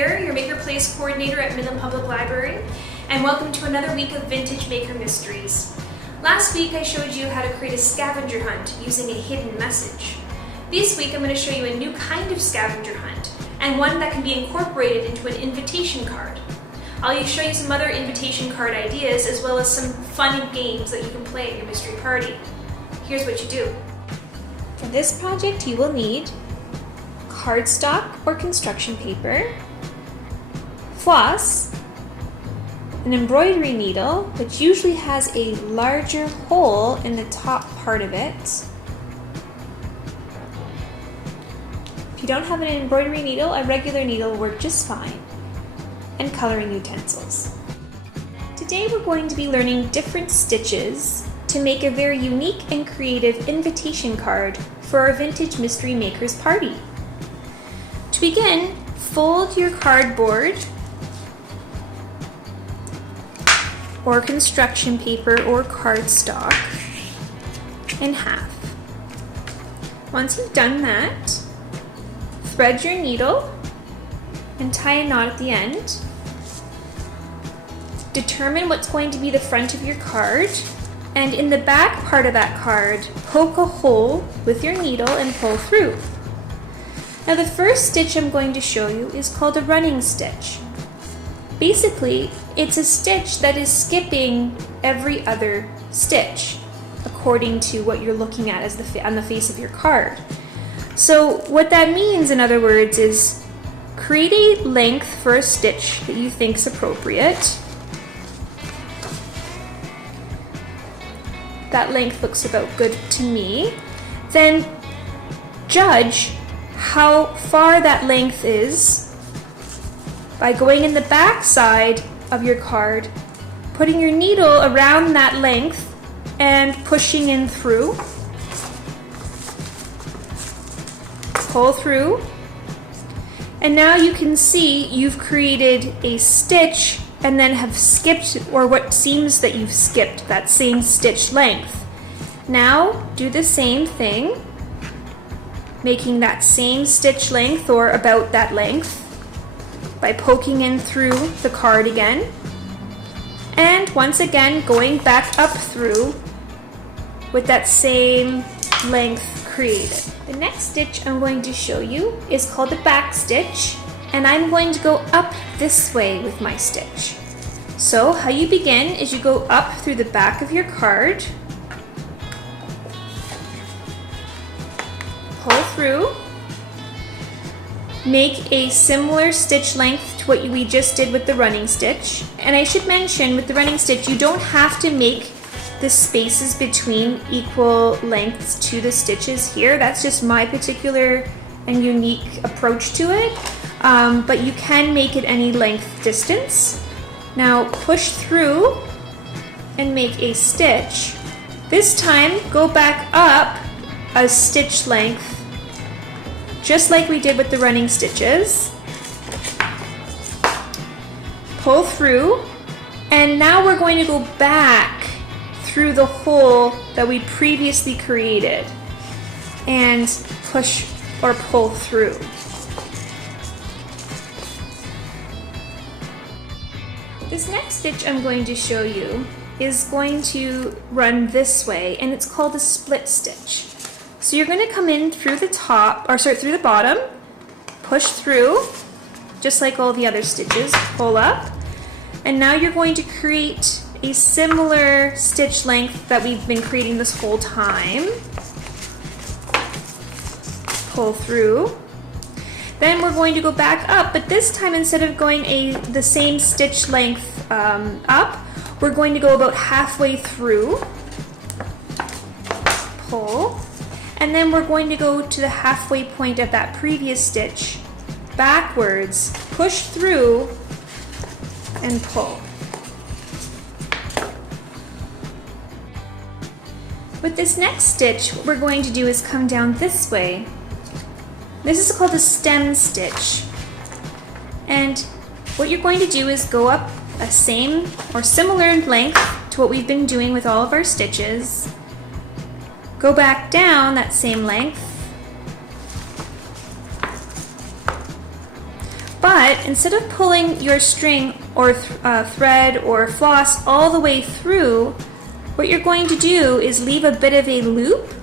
here, your Maker Place coordinator at Midland Public Library, and welcome to another week of Vintage Maker Mysteries. Last week I showed you how to create a scavenger hunt using a hidden message. This week I'm going to show you a new kind of scavenger hunt, and one that can be incorporated into an invitation card. I'll show you some other invitation card ideas as well as some fun games that you can play at your mystery party. Here's what you do. For this project you will need cardstock or construction paper, floss, an embroidery needle, which usually has a larger hole in the top part of it. If you don't have an embroidery needle, a regular needle will work just fine, and coloring utensils. Today we're going to be learning different stitches to make a very unique and creative invitation card for our Vintage Mystery Makers party. To begin, fold your cardboard or construction paper or cardstock in half. Once you've done that, thread your needle and tie a knot at the end. Determine what's going to be the front of your card, and in the back part of that card, poke a hole with your needle and pull through. Now the first stitch I'm going to show you is called a running stitch. Basically, it's a stitch that is skipping every other stitch according to what you're looking at as on the face of your card. So what that means, in other words, is create a length for a stitch that you think is appropriate. That length looks about good to me. Then judge how far that length is by going in the back side of your card, putting your needle around that length and pushing in through. Pull through. And now you can see you've created a stitch and then have skipped, or what seems that you've skipped, that same stitch length. Now do the same thing, making that same stitch length or about that length by poking in through the card again, and once again going back up through with that same length created. The next stitch I'm going to show you is called the back stitch, and I'm going to go up this way with my stitch. So how you begin is you go up through the back of your card, pull through, make a similar stitch length to what we just did with the running stitch. And I should mention, with the running stitch, you don't have to make the spaces between equal lengths to the stitches here. That's just my particular and unique approach to it. But you can make it any length distance. Now push through and make a stitch. This time go back up a stitch length, just like we did with the running stitches. Pull through, and now we're going to go back through the hole that we previously created and push or pull through. This next stitch I'm going to show you is going to run this way, and it's called a split stitch. So you're going to come in through the top, or sorry, through the bottom, push through, just like all the other stitches, pull up, and now you're going to create a similar stitch length that we've been creating this whole time. Pull through. Then we're going to go back up, but this time instead of going the same stitch length up, we're going to go about halfway through. Pull. And then we're going to go to the halfway point of that previous stitch, backwards, push through, and pull. With this next stitch, what we're going to do is come down this way. This is called a stem stitch. And what you're going to do is go up a same or similar length to what we've been doing with all of our stitches. Go back down that same length, But instead of pulling your string or thread or floss all the way through, what you're going to do is leave a bit of a loop,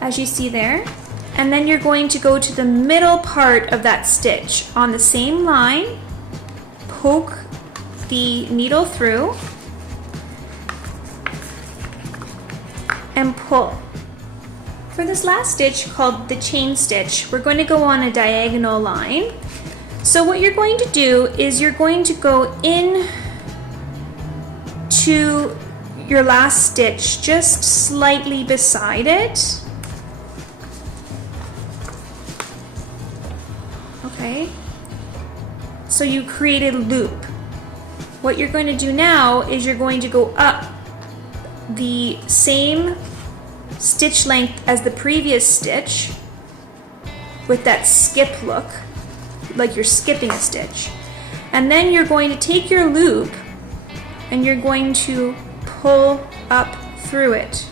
as you see there, and then you're going to go to the middle part of that stitch on the same line, poke the needle through, and pull. For this last stitch called the chain stitch, we're going to go on a diagonal line. So what you're going to do is you're going to go in to your last stitch just slightly beside it. Okay, so you create a loop. What you're going to do now is you're going to go up the same stitch length as the previous stitch with that skip look, like you're skipping a stitch. And then you're going to take your loop and you're going to pull up through it.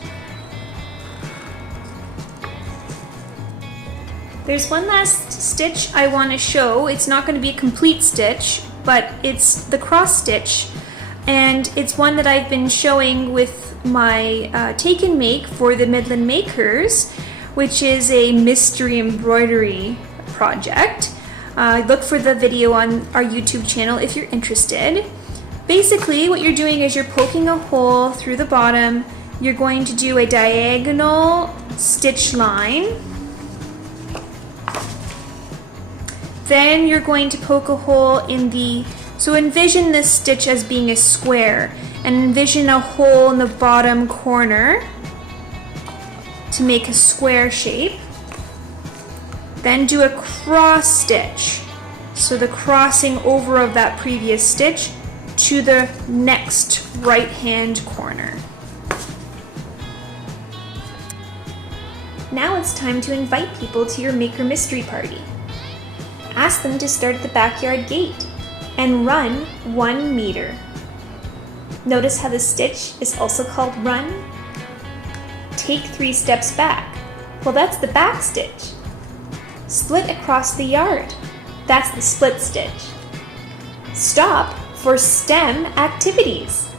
There's one last stitch I want to show. It's not going to be a complete stitch, but it's the cross stitch, and it's one that I've been showing with my take and make for the Midland Makers, which is a mystery embroidery project. Look for the video on our YouTube channel if you're interested. Basically, what you're doing is you're poking a hole through the bottom. You're going to do a diagonal stitch line. Then you're going to poke a hole in the, so envision this stitch as being a square, and envision a hole in the bottom corner to make a square shape. Then do a cross stitch, so the crossing over of that previous stitch to the next right hand corner. Now it's time to invite people to your maker mystery party. Ask them to start at the backyard gate and run 1 meter. Notice how the stitch is also called run? Take 3 steps back. Well, that's the back stitch. Split across the yard. That's the split stitch. Stop for STEM activities.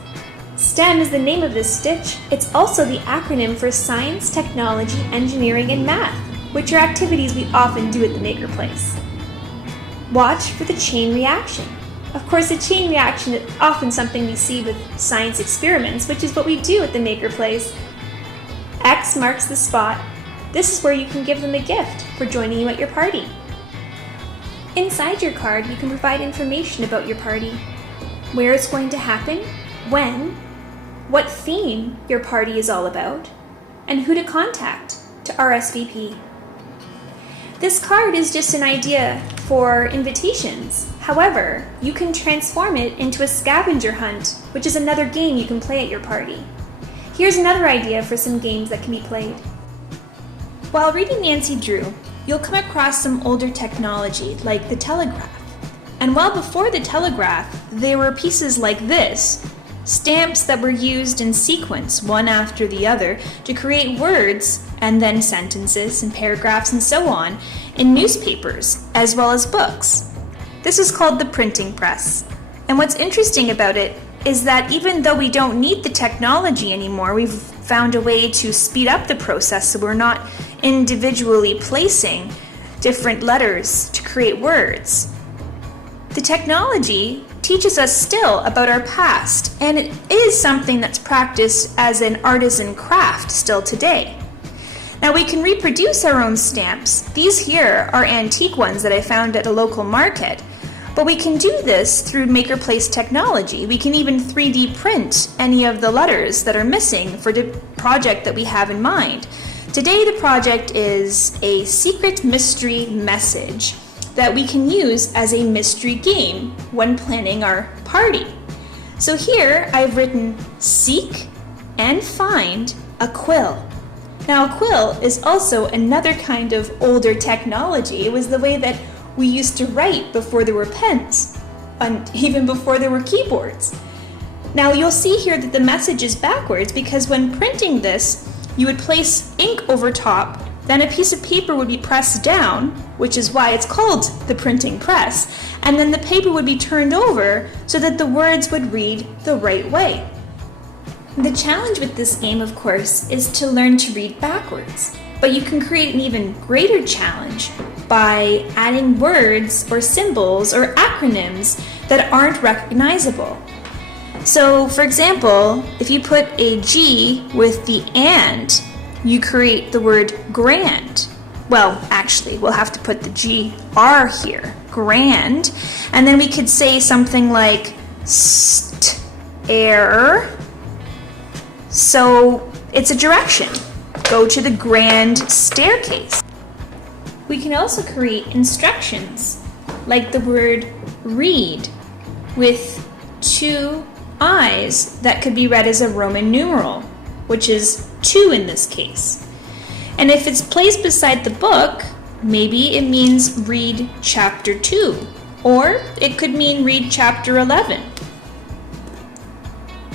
STEM is the name of this stitch. It's also the acronym for Science, Technology, Engineering, and Math, which are activities we often do at the Maker Place. Watch for the chain reaction. Of course, a chain reaction is often something we see with science experiments, which is what we do at the Maker Place. X marks the spot. This is where you can give them a gift for joining you at your party. Inside your card, you can provide information about your party, where it's going to happen, when, what theme your party is all about, and who to contact to RSVP. This card is just an idea for invitations. However, you can transform it into a scavenger hunt, which is another game you can play at your party. Here's another idea for some games that can be played. While reading Nancy Drew, you'll come across some older technology like the telegraph. And while before the telegraph, there were pieces like this, stamps that were used in sequence, one after the other, to create words and then sentences and paragraphs and so on in newspapers as well as books. This is called the printing press. And what's interesting about it is that even though we don't need the technology anymore, we've found a way to speed up the process so we're not individually placing different letters to create words. The technology teaches us still about our past, and it is something that's practiced as an artisan craft still today. Now we can reproduce our own stamps. These here are antique ones that I found at a local market, but we can do this through Maker Place technology. We can even 3D print any of the letters that are missing for the project that we have in mind. Today the project is a secret mystery message that we can use as a mystery game when planning our party. So here I've written seek and find a quill. Now a quill is also another kind of older technology. It was the way that we used to write before there were pens, and even before there were keyboards. Now you'll see here that the message is backwards because when printing this, you would place ink over top then a piece of paper would be pressed down, which is why it's called the printing press, and then the paper would be turned over so that the words would read the right way. The challenge with this game, of course, is to learn to read backwards, but you can create an even greater challenge by adding words or symbols or acronyms that aren't recognizable. So, for example, if you put a G with the and, you create the word grand. Well, actually, we'll have to put the GR here, grand, and then we could say something like air. So it's a direction. Go to the grand staircase. We can also create instructions, like the word read, with two I's that could be read as a Roman numeral, which is 2 in this case. And if it's placed beside the book, maybe it means read chapter 2, or it could mean read chapter 11.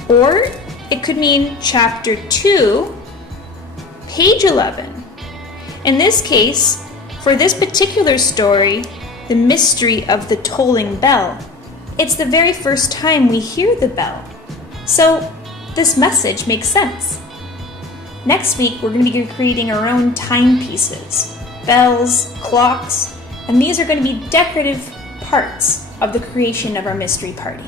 Or it could mean chapter 2, page 11. In this case, for this particular story, the mystery of the tolling bell, it's the very first time we hear the bell. So this message makes sense. Next week, we're going to be creating our own timepieces, bells, clocks, and these are going to be decorative parts of the creation of our mystery party.